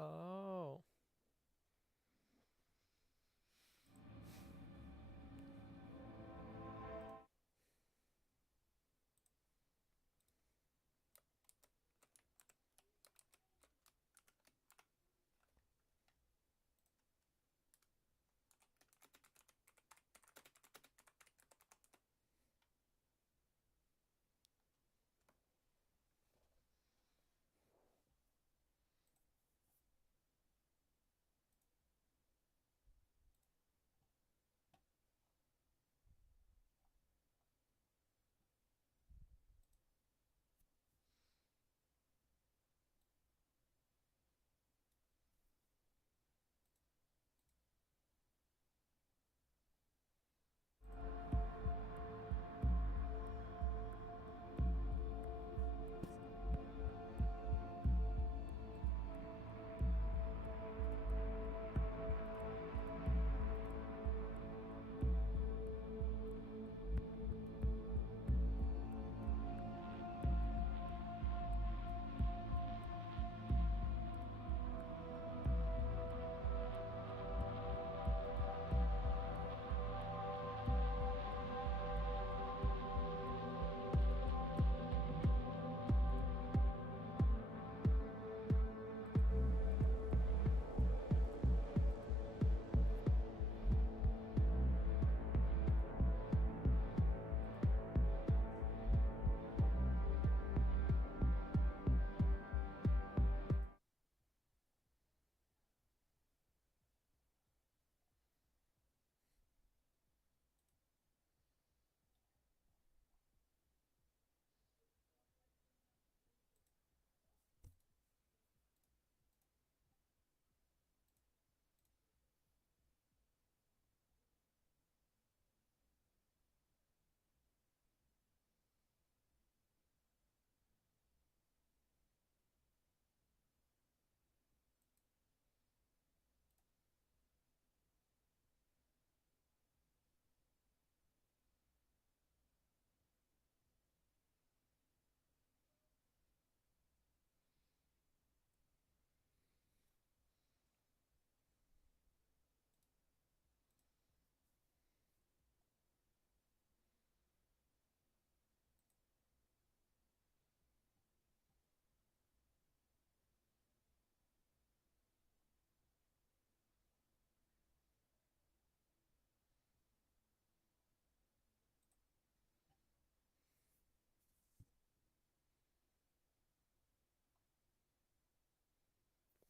Oh.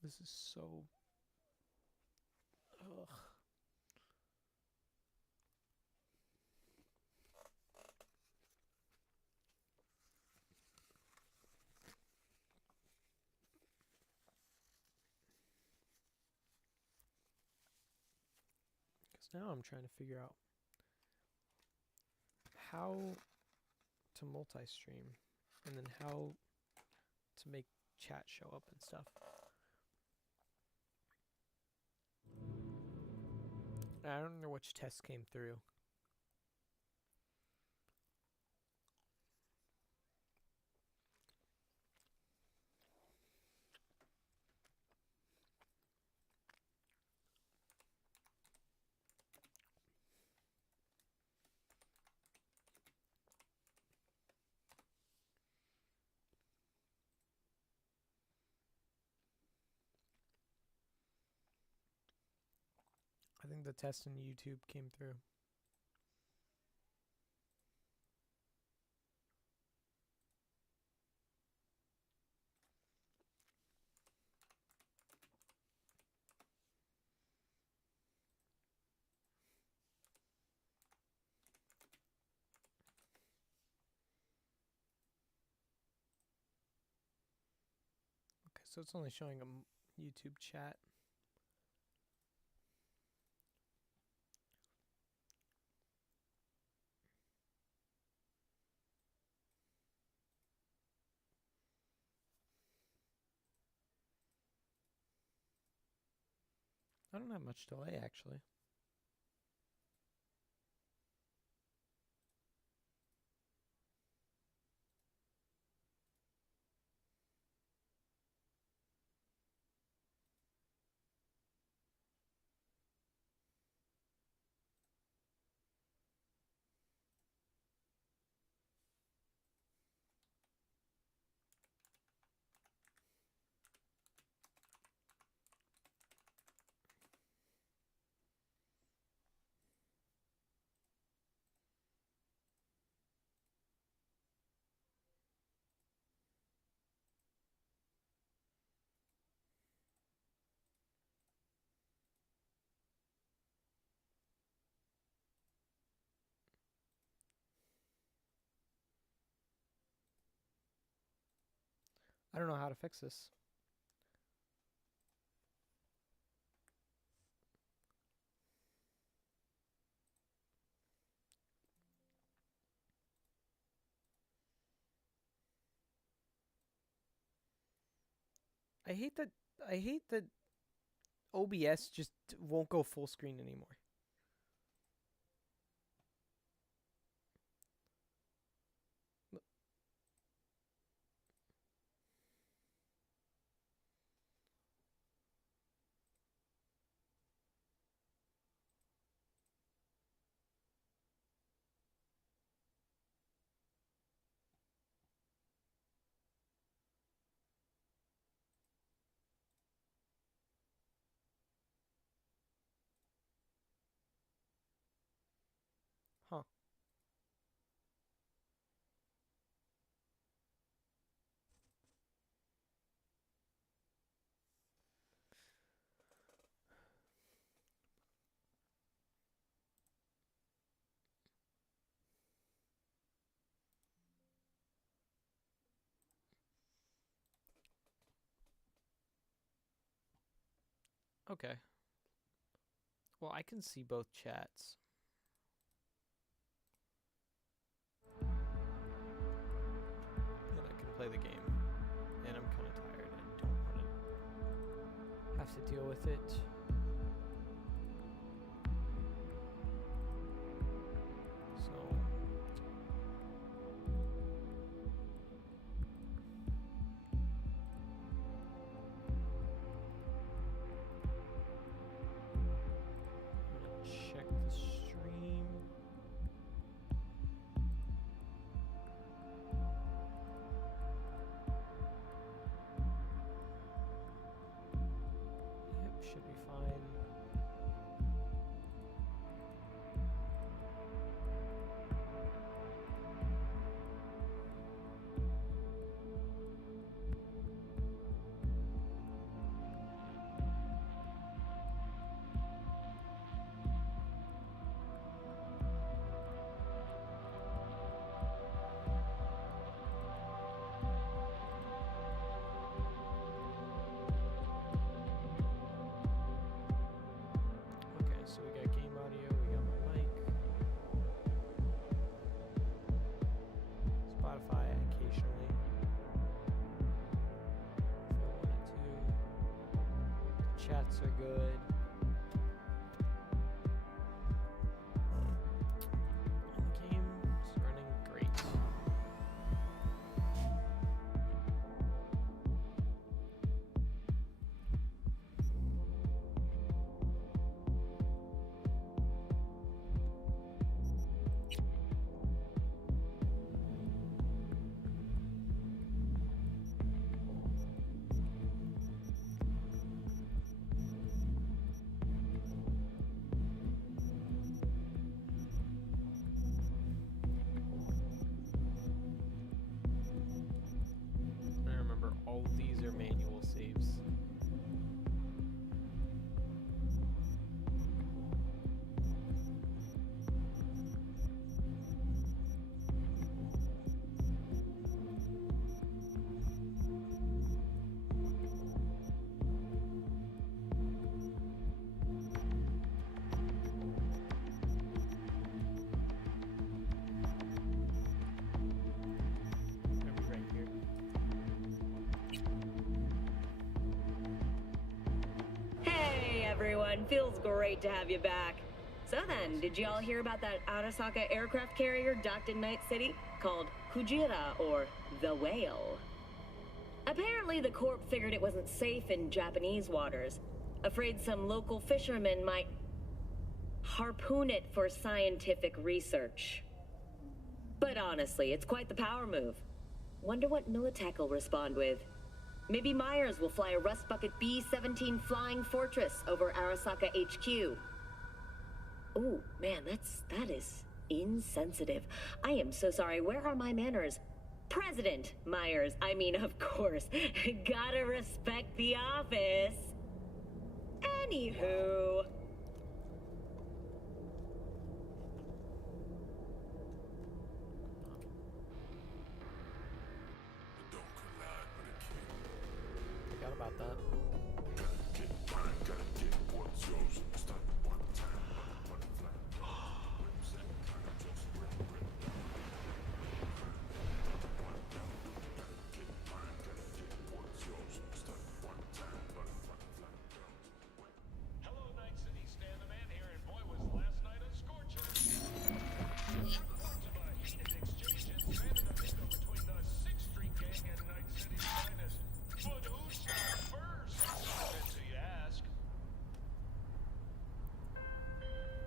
This is so. Ugh. Because now I'm trying to figure out how to multi stream and then how to make chat show up and stuff. I don't know which test came through. I think the test in YouTube came through. Okay, so it's only showing a YouTube chat. I don't have much delay actually. I don't know how to fix this. I hate that. I hate that OBS just won't go full screen anymore. Huh. Okay. Well, I can see both chats. And I can play the game. And I'm kind of tired. I don't want to have to deal with it. So I'm gonna check the stream. Yep, should be fine. Okay, so we got game audio, we got my mic. Spotify occasionally. If I wanted to. The chats are good. And the game is running great. And remember, all of these are manual saves. Maybe right here. Hey everyone, feels great to have you back. So then, did you all hear about that Arasaka aircraft carrier docked in Night City called Kujira or the Whale? Apparently the Corp figured it wasn't safe in Japanese waters, afraid some local fishermen might harpoon it for scientific research. But honestly, it's quite the power move. Wonder what Militech will respond with. Maybe Myers will fly a Rust Bucket B-17 Flying Fortress over Arasaka HQ. Ooh, man, that is insensitive. I am so sorry. Where are my manners? President Myers, I mean, of course. Gotta respect the office. Anywho. Don't collide with a king. about that. Hello, Night City. Stan the Man here, and boy, was last night a scorcher. Reports of a heated exchange in San Domingo between the 6th Street Gang and Night City's finest. But who shot first? So you ask.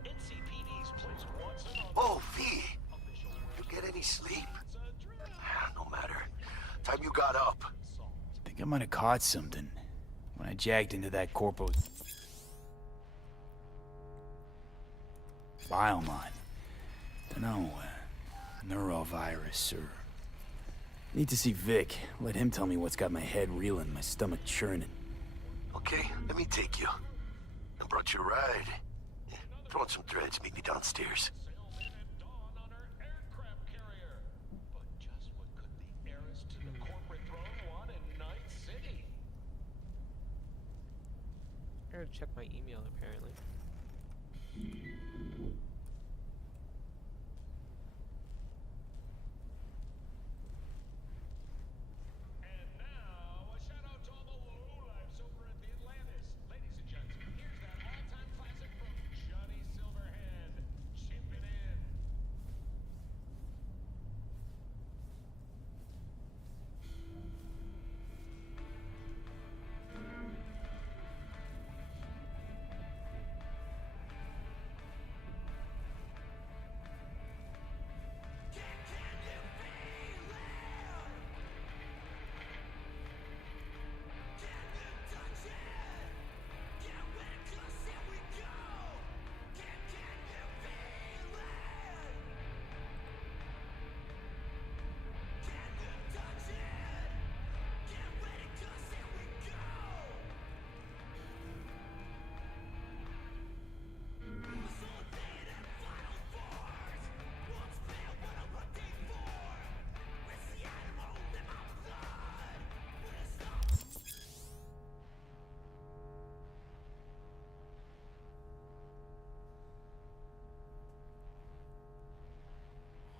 NCPD's placed Watson on Oh, V! You get any sleep? No matter. Time you got up. Think I might have caught something when I jagged into that corpo's file mine. Dunno, neurovirus or... Need to see Vic. Let him tell me what's got my head reeling, my stomach churning. Okay, let me take you. I brought you a ride. Throw on some threads, meet me downstairs. Sailman at dawn on her aircraft carrier. But just what could the heiress to the corporate throne want in Night City? I gotta check my email apparently. And now, a shout out to all the lowlifes over at the Atlantis. Ladies and gents, here's that all-time classic from Johnny Silverhand, chipping in.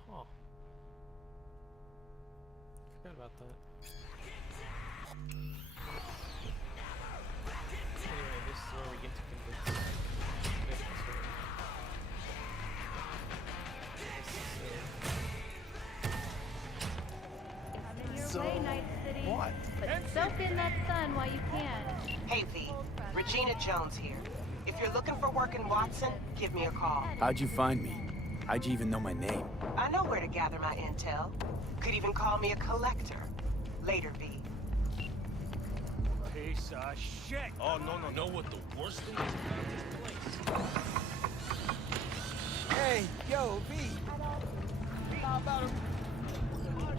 Huh. Forgot about that. Anyway, this is where we get to convince Vic to I'm in your way, Night City. What? But soak in that sun while you can. Hey V, Regina Jones here. If you're looking for work in Watson, give me a call. How'd you find me? How'd you even know my name? I know where to gather my intel. Could even call me a collector. Later, V. Piece of shit! Oh, no. Know what the worst thing is about this place? Hey, yo, V! How about him?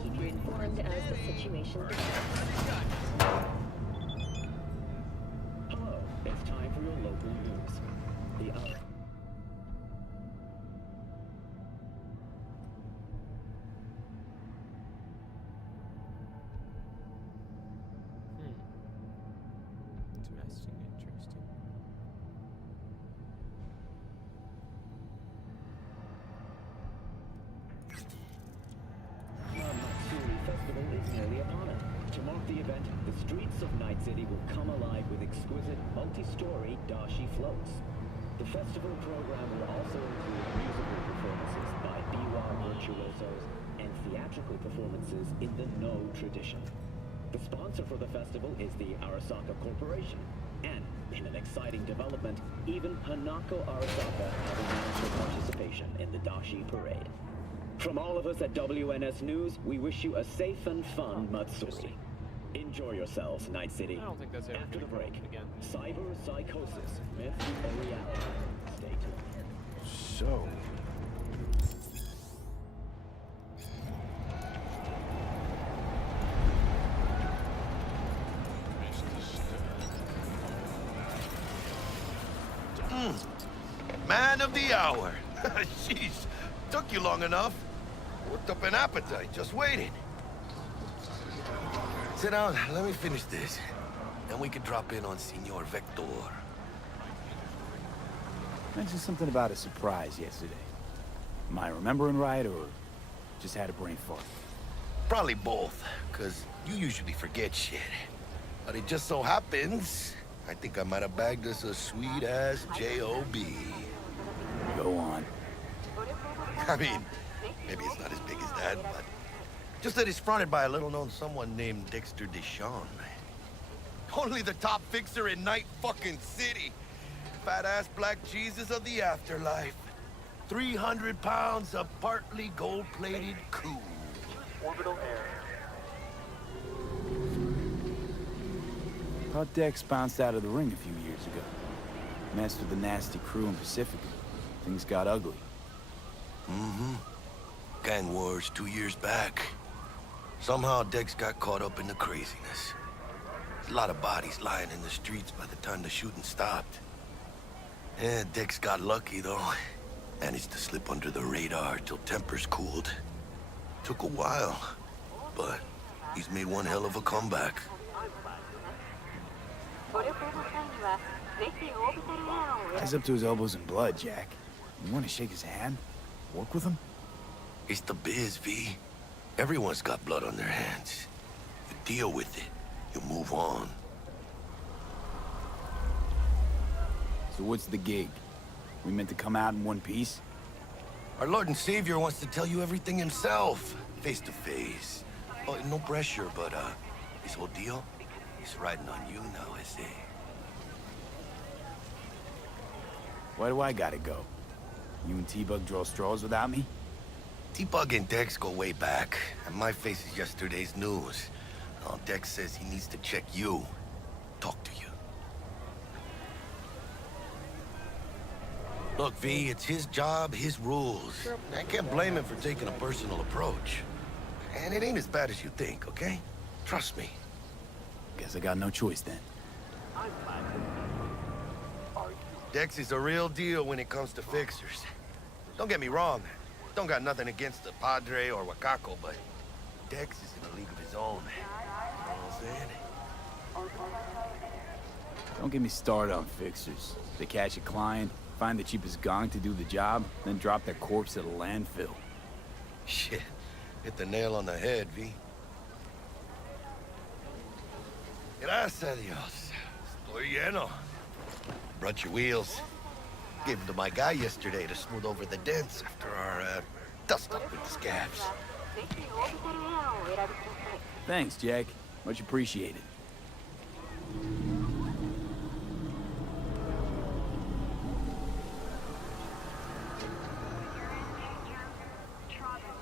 Keep you informed as the situation Hello, it's time for your local news. The hour. Interesting. The Matsuri Festival is nearly upon us. To mark the event, the streets of Night City will come alive with exquisite, multi-story dashi floats. The festival program will also include musical performances by biwa virtuosos and theatrical performances in the No tradition. The sponsor for the festival is the Arasaka Corporation, and in an exciting development, even Hanako Arasaka has announced her participation in the Dashi Parade. From all of us at WNS News, we wish you a safe and fun Matsuri. Enjoy yourselves, Night City. I don't think that's ever After the gonna break, come up again. cyber psychosis, myth or reality. Stay tuned. So... Man of the hour. Jeez, took you long enough. Worked up an appetite, just waiting. Sit down, let me finish this. Then we could drop in on Senor Vector. Mentioned something about a surprise yesterday. Am I remembering right, or just had a brain fart? Probably both, because you usually forget shit. But it just so happens, I think I might have bagged us a sweet-ass J.O.B. Go on. I mean, maybe it's not as big as that, but just that it's fronted by a little-known someone named Dexter Deshawn. Only the top fixer in Night fucking City. Fat-ass black Jesus of the afterlife. 300 pounds of partly gold-plated cool. Orbital air. Thought Dex bounced out of the ring a few years ago. Messed with the nasty crew in Pacifica. Things got ugly. Mm-hmm. Gang wars 2 years back. Somehow Dex got caught up in the craziness. There's a lot of bodies lying in the streets by the time the shooting stopped. Yeah, Dex got lucky, though. Managed to slip under the radar till tempers cooled. Took a while, but he's made one hell of a comeback. Guy's up to his elbows in blood, Jack. You want to shake his hand? Work with him? It's the biz, V. Everyone's got blood on their hands. You deal with it. You move on. So what's the gig? We meant to come out in one piece? Our Lord and Savior wants to tell you everything himself, face to face. Oh, no pressure, but this whole deal is riding on you now, I say. Why do I gotta go? You and T-Bug draw straws without me? T-Bug and Dex go way back, and my face is yesterday's news. Now, Dex says he needs to check you, talk to you. Look, V, it's his job, his rules. I can't blame him for taking a personal approach. And it ain't as bad as you think, okay? Trust me. Guess I got no choice then. Dex is a real deal when it comes to fixers. Don't get me wrong. Don't got nothing against the Padre or Wakako, but Dex is in a league of his own. You know what I'm saying? Don't get me started on fixers. They catch a client, find the cheapest gong to do the job, then drop their corpse at a landfill. Shit. Hit the nail on the head, V. Gracias a Dios. Estoy lleno. Brought your wheels. Gave them to my guy yesterday to smooth over the dents after our, dust up with the scabs. Thanks, Jack. Much appreciated.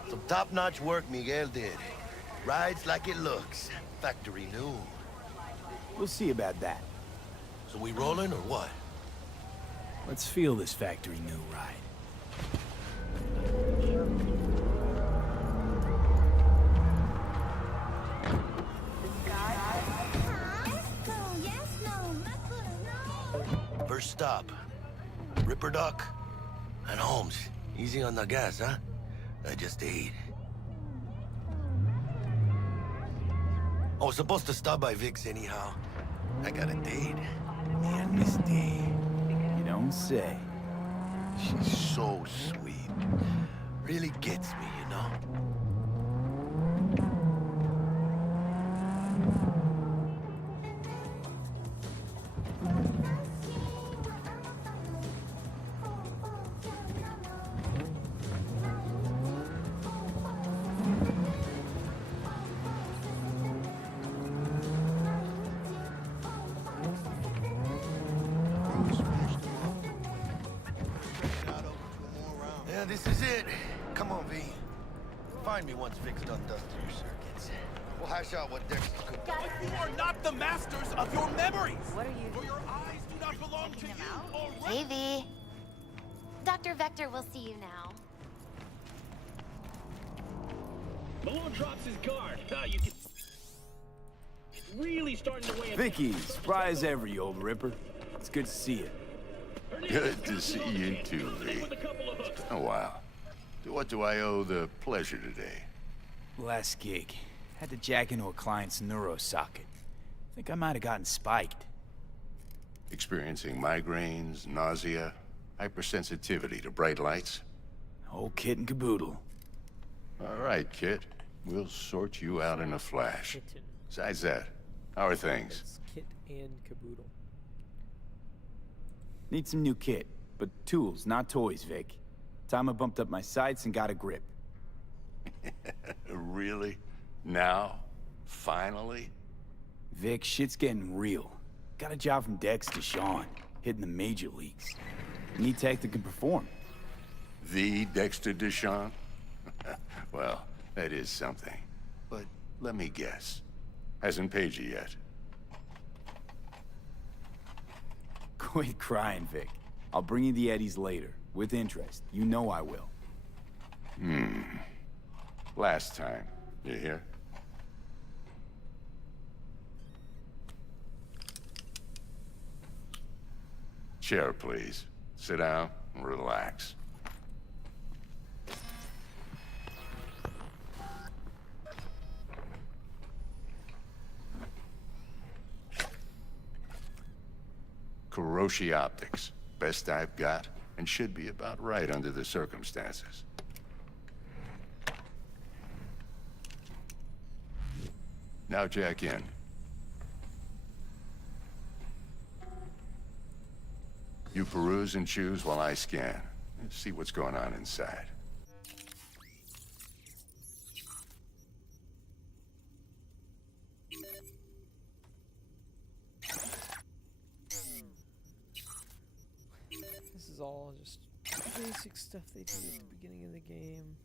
Some top-notch work Miguel did. Rides like it looks. Factory new. We'll see about that. So we rolling or what? Let's feel this factory new ride. First stop. Ripper Duck and Holmes. Easy on the gas, huh? I just ate. I was supposed to stop by Vic's anyhow. I got a date. Me and Misty. You don't say. She's so sweet. Really gets me, you know? Yeah, this is it. Come on, V. Find me once Vic's done dusting your circuits. We'll hash out what Dexter's cooked up. You are not the masters of your memories. What are you? For your eyes do not belong to Checking you. them out? Already. Maybe. Dr. Vector will see you now. Malone drops his guard. You can... It's really starting to weigh... Vicky, surprise every old Ripper. It's good to see you. Good to see you too, V. Oh, wow. To what do I owe the pleasure today? Last gig. Had to jack into a client's neuro socket. Think I might have gotten spiked. Experiencing migraines, nausea, hypersensitivity to bright lights? Whole kit and caboodle. All right, Kit. We'll sort you out in a flash. Kitten. Besides that, how are things? It's kit and caboodle. Need some new kit, but tools, not toys, Vic. Time I bumped up my sights and got a grip. Really? Now? Finally? Vic, shit's getting real. Got a job from Dex to Sean, hitting the major leagues. Need tech that can perform. The Dexter Deshawn? Well, that is something. But let me guess. Hasn't paid you yet. Quit crying, Vic. I'll bring you the eddies later, with interest. You know I will. Last time. You hear? Chair, please. Sit down and relax. Kuroshi Optics. Best I've got, and should be about right under the circumstances. Now jack in. You peruse and choose while I scan. See what's going on inside. This is all just basic stuff they do at the beginning of the game.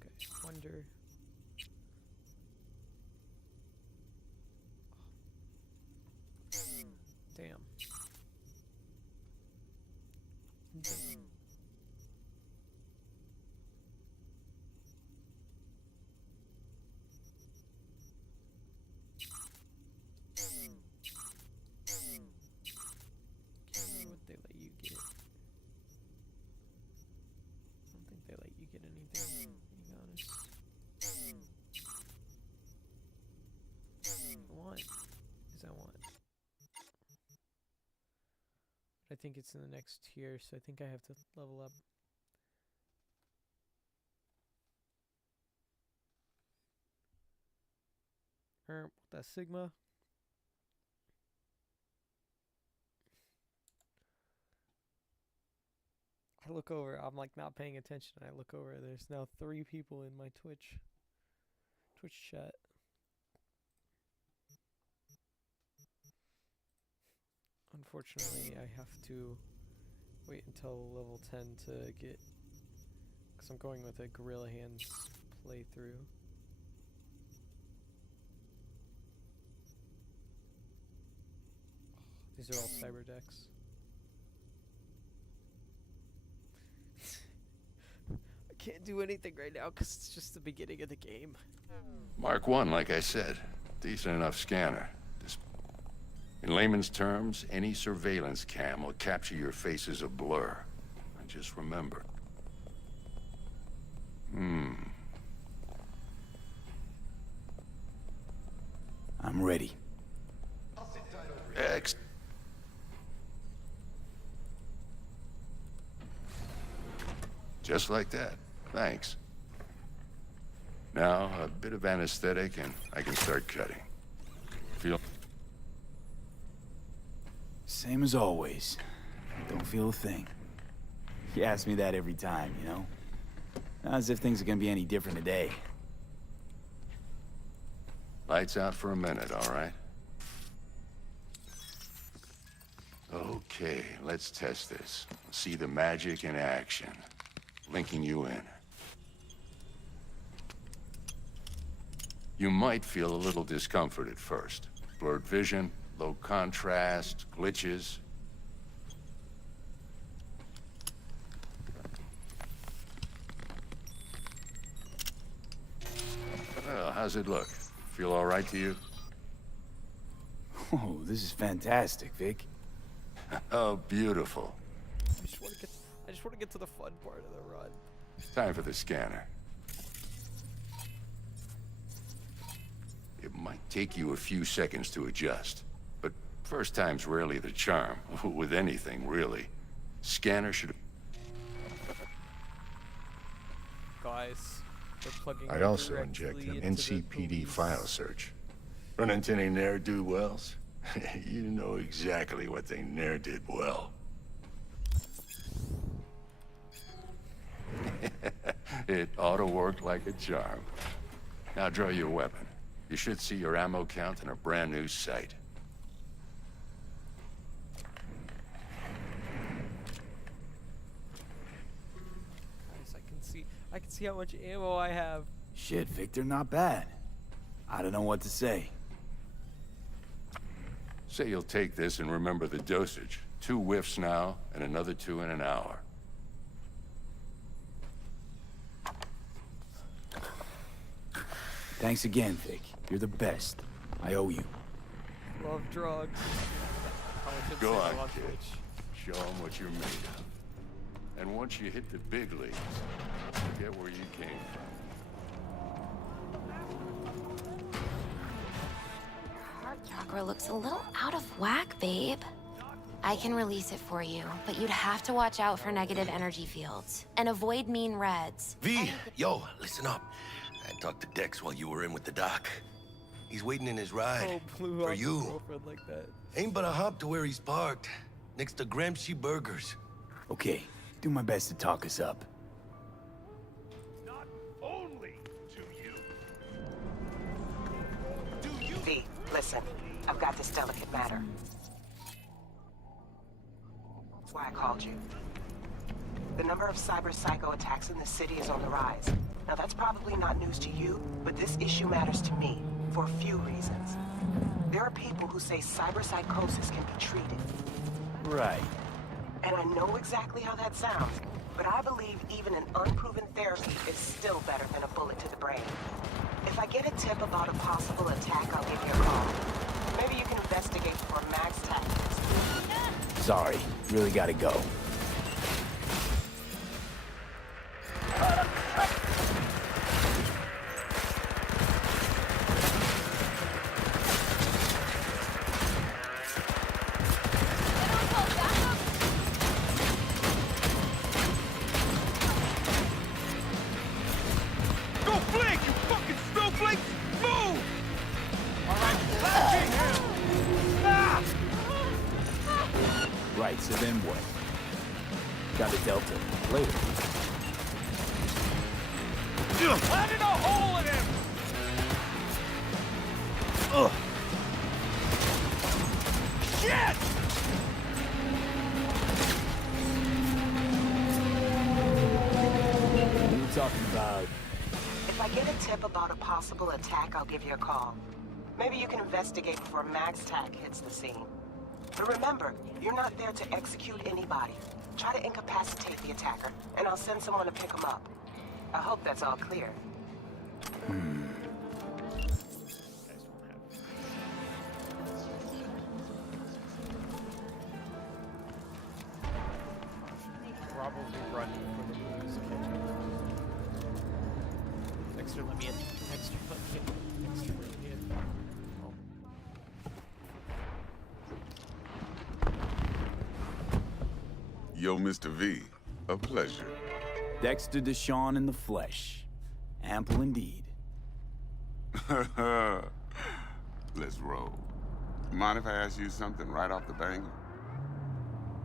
Okay, wonder. Damn. Damn. Can't remember what they let you get. I don't think they let you get anything, being honest. I want is I want. I think it's in the next tier, so I think I have to level up. That Sigma. I look over, I'm like not paying attention. I look over, there's now 3 people in my Twitch chat. Unfortunately, I have to wait until level 10 to get, because I'm going with a Gorilla Hands playthrough. These are all cyber decks. I can't do anything right now because it's just the beginning of the game. Mark 1, like I said. Decent enough scanner. In layman's terms, any surveillance cam will capture your face as a blur. And just remember. I'm ready. X. Just like that. Thanks. Now, a bit of anesthetic and I can start cutting. Feel... Same as always. Don't feel a thing. You ask me that every time, you know? Not as if things are gonna be any different today. Lights out for a minute, all right? Okay, let's test this. See the magic in action. Linking you in. You might feel a little discomfort at first. Blurred vision, low contrast, glitches. Well, how's it look? Feel all right to you? Oh, this is fantastic, Vic. Oh, beautiful. I just just want to get to the fun part of the run. Time for the scanner. It might take you a few seconds to adjust, but first time's rarely the charm, with anything, really. Scanner should... Guys, they're plugging I'd me also inject directly an into the NCPD police. file search. Run into any ne'er-do-wells? You know exactly what they ne'er did well. It ought to work like a charm. Now draw your weapon. You should see your ammo count in a brand new sight. Guys, I can see how much ammo I have. Shit, Victor, not bad. I don't know what to say. Say you'll take this and remember the dosage. 2 whiffs now, and another 2 in an hour. Thanks again, Vic. You're the best. I owe you. Love drugs. Probably shouldn't Go say on, love kid. Twitch. Show them what you're made of. And once you hit the big leagues, forget where you came from. Heart chakra looks a little out of whack, babe. I can release it for you, but you'd have to watch out for negative energy fields and avoid mean reds. V, yo, listen up. I talked to Dex while you were in with the doc. He's waiting in his ride. Oh, blew for up you. his girlfriend like that. Ain't but a hop to where he's parked. Next to Gramsci Burgers. Okay, do my best to talk us up. Not only to you. V, listen. I've got this delicate matter. That's why I called you. The number of cyber psycho attacks in the city is on the rise. Now that's probably not news to you, but this issue matters to me for a few reasons. There are people who say cyber psychosis can be treated. Right. And I know exactly how that sounds, but I believe even an unproven therapy is still better than a bullet to the brain. If I get a tip about a possible attack, I'll give you a call. Maybe you can investigate for max tactics. Sorry, really gotta go. Go blink, you fucking snowflakes! Move! All right, flashing him! Ah! Right, so then what? Got a Delta. Later. Planted a hole in him! Ugh. Shit! We were talking about... If I get a tip about a possible attack, I'll give you a call. Maybe you can investigate before max tac hits the scene. But remember, you're not there to execute anybody. Try to incapacitate the attacker, and I'll send someone to pick him up. I hope that's all clear. Probably running for the blues catch up. Dexter, let me in. Dexter, let me in. Dexter, let me in. Oh. Yo, Mr. V, a pleasure. Dexter Deshawn in the flesh. Ample indeed. Let's roll. Mind if I ask you something right off the banger?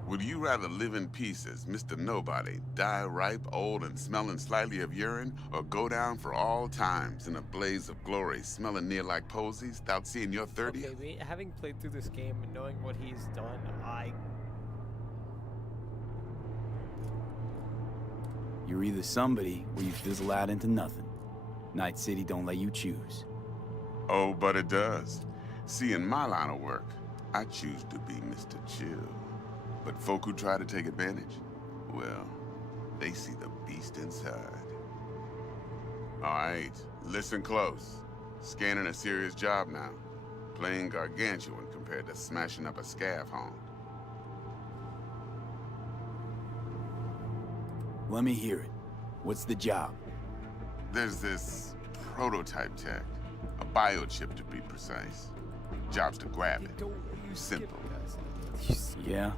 Would you rather live in peace as Mr. Nobody, die ripe, old, and smelling slightly of urine, or go down for all times in a blaze of glory, smelling near like posies, without seeing your 30th? Okay, having played through this game and knowing what he's done, You're either somebody or you fizzle out into nothing. Night City don't let you choose. Oh, but it does. See, in my line of work, I choose to be Mr. Chill. But folk who try to take advantage, well, they see the beast inside. All right, listen close. Scanning a serious job now. Playing gargantuan compared to smashing up a scav haunt. Let me hear it. What's the job? There's this prototype tech, a biochip to be precise. Job's to grab it. Simple. Yeah?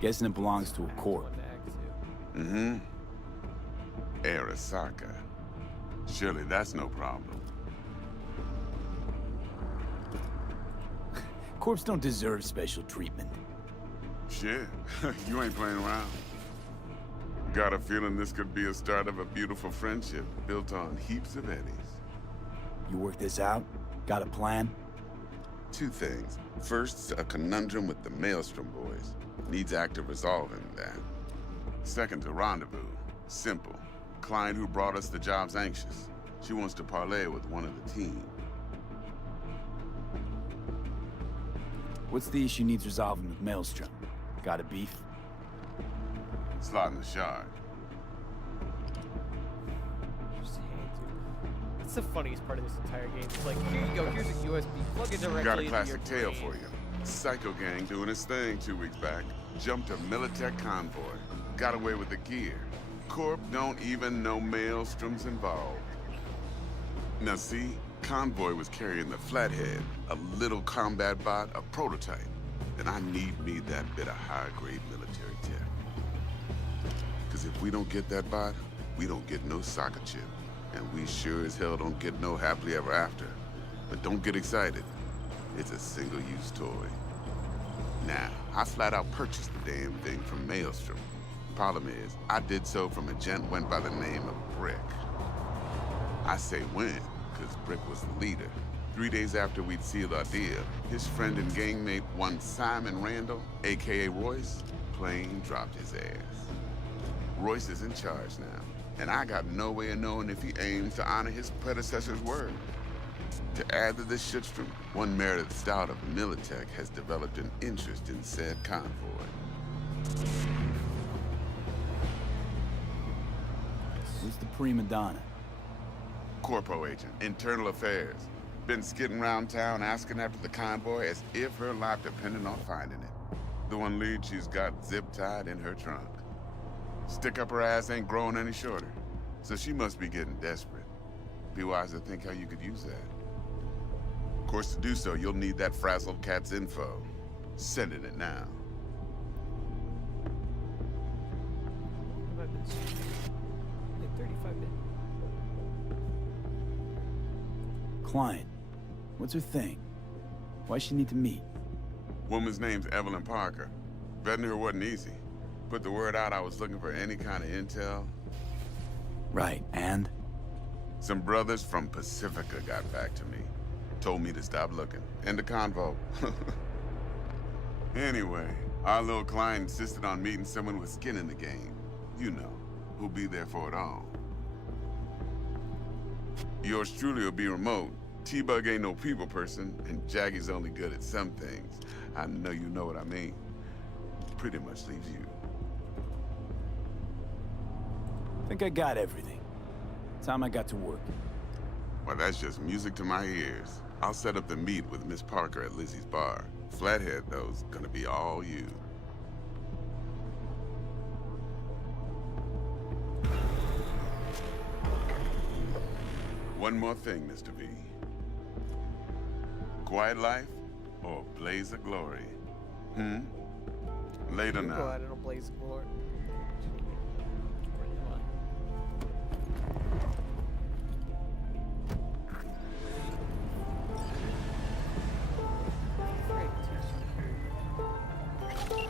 Guessing it belongs to a corp. Mm-hmm. Arasaka. Surely that's no problem. Corps don't deserve special treatment. Shit, you ain't playing around. Got a feeling this could be a start of a beautiful friendship built on heaps of eddies. You work this out? Got a plan? Two things. First, a conundrum with the Maelstrom boys. Needs active resolving that. Second, a rendezvous. Simple. Client who brought us the job's anxious. She wants to parlay with one of the team. What's the issue needs resolving with Maelstrom? Got a beef? Slotting the shard. That's the funniest part of this entire game. It's like, here you go, here's a USB, plug it directly Got a into classic your tale brain. for you. Psycho gang doing its thing 2 weeks back. Jumped a Militech convoy. Got away with the gear. Corp don't even know Maelstrom's involved. Now see, convoy was carrying the Flathead, a little combat bot, a prototype. And I need me that bit of high-grade military tech. Because if we don't get that bot, we don't get no soccer chip. And we sure as hell don't get no happily ever after. But don't get excited. It's a single-use toy. Now, I flat out purchased the damn thing from Maelstrom. Problem is, I did so from a gent went by the name of Brick. I say when, because Brick was the leader. 3 days after we'd sealed our deal, his friend and gangmate, one Simon Randall, aka Royce, plain dropped his ass. Royce is in charge now, and I got no way of knowing if he aims to honor his predecessor's word. To add to this shitstrom, one Meredith Stout of Militech has developed an interest in said convoy. Who's the prima donna? Corpo agent, internal affairs. Been skidding around town asking after the convoy as if her life depended on finding it. The one lead she's got zip-tied in her trunk. Stick up her ass ain't growing any shorter, so she must be getting desperate. Be wise to think how you could use that. Of course, to do so, you'll need that frazzled cat's info. Sending it now. Like 35 minutes. Client. What's her thing? Why she need to meet? Woman's name's Evelyn Parker. Vetting her wasn't easy. Put the word out I was looking for any kind of intel. Right, and? Some brothers from Pacifica got back to me. Told me to stop looking. End the convo. Anyway, our little client insisted on meeting someone with skin in the game. You know, who'll be there for it all. Yours truly will be remote. T-Bug ain't no people person, and Jaggy's only good at some things. I know you know what I mean. Pretty much leaves you. I think I got everything. Time I got to work. Well, that's just music to my ears. I'll set up the meet with Miss Parker at Lizzie's bar. Flathead, though's gonna be all you. One more thing, Mr. V. Quiet life or blaze of glory? Later You now. go out in a blaze of glory.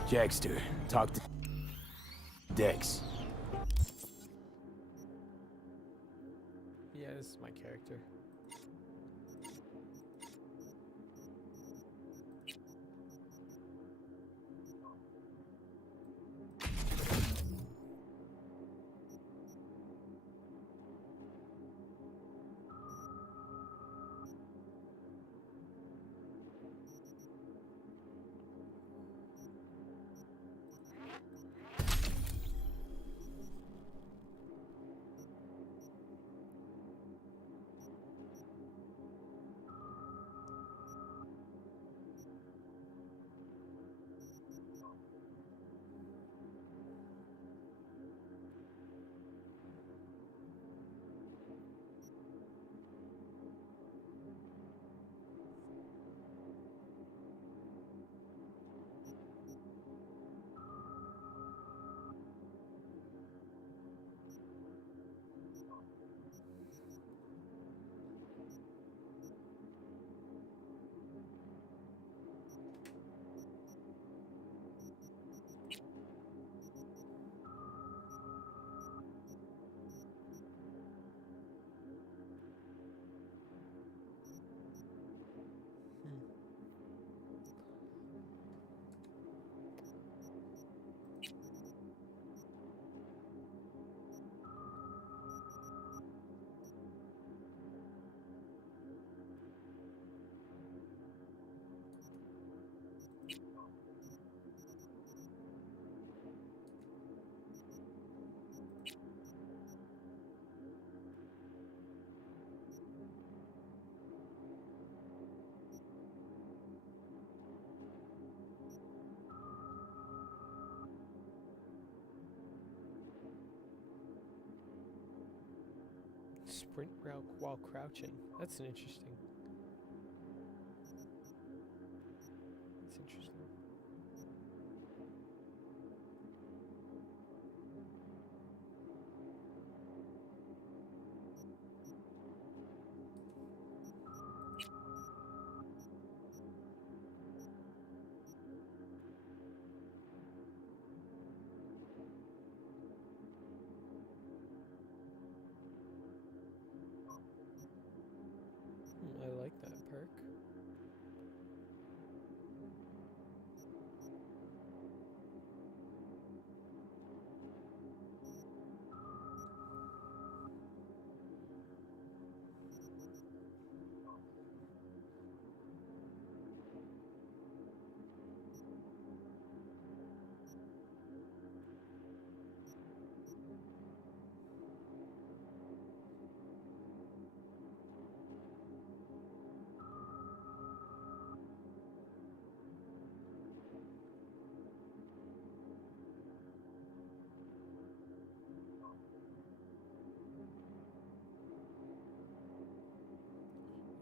Jackster, talk to Dex. Yeah, this is my character. Sprint route while crouching. That's an interesting. That's interesting. I like that perk.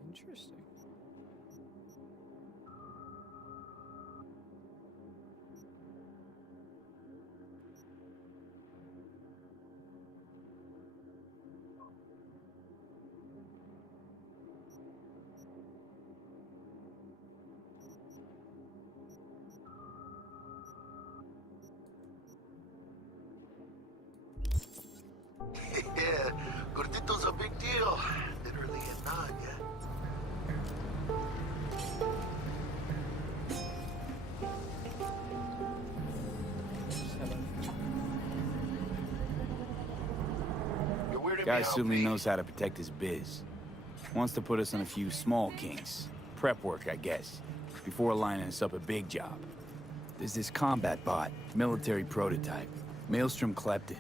Interesting. Yeah, Gordito's a big deal. Literally a nod, yeah. Just have You're weirding me Guy out, certainly V. knows how to protect his biz. Wants to put us on a few small kinks. Prep work, I guess. Before lining us up a big job. There's this combat bot, military prototype. Maelstrom clept it.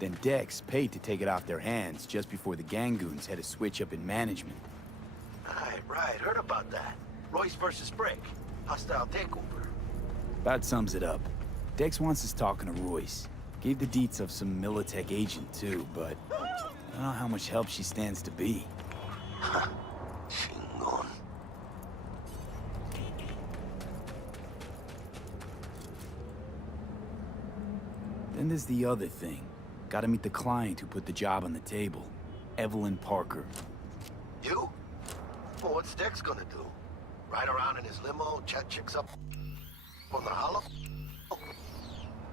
Then Dex paid to take it off their hands just before the Gangoons had a switch up in management. Right. Heard about that. Royce versus Brick. Hostile takeover. That sums it up. Dex wants us talking to Royce. Gave the deets of some Militech agent too, but I don't know how much help she stands to be. Chingon. Then there's the other thing. Gotta meet the client who put the job on the table. Evelyn Parker. You? Well, what's Dex gonna do? Ride around in his limo, chat chicks up on the hollow?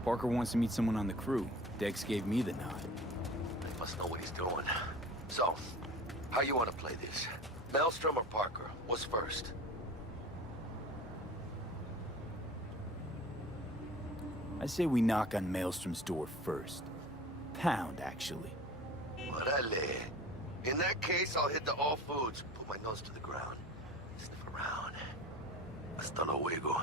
Parker wants to meet someone on the crew. Dex gave me the nod. He must know what he's doing. So, how you want to play this? Maelstrom or Parker? What's first? I say we knock on Maelstrom's door first. Pound, actually. Orale. In that case, I'll hit the all foods, put my nose to the ground, sniff around. Hasta luego.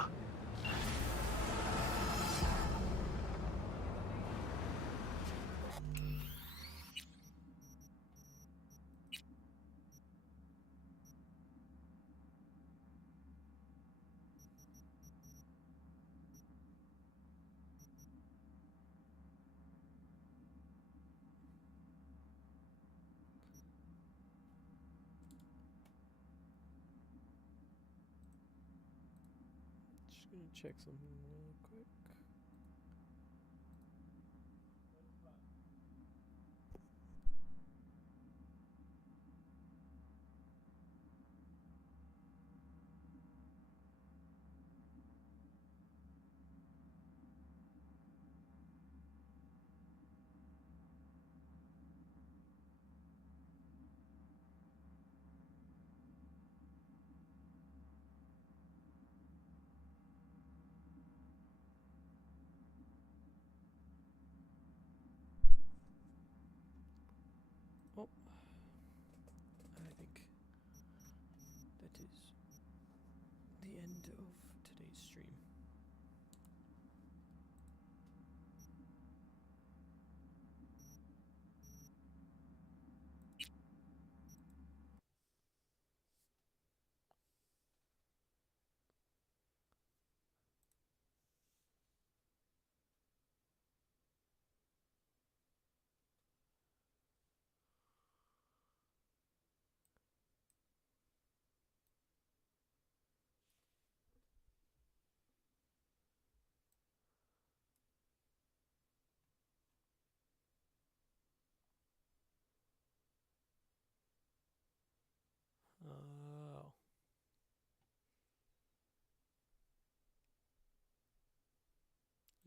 Just gonna check something real quick.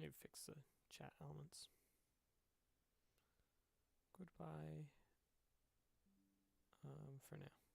need to fix the chat elements. Goodbye for now.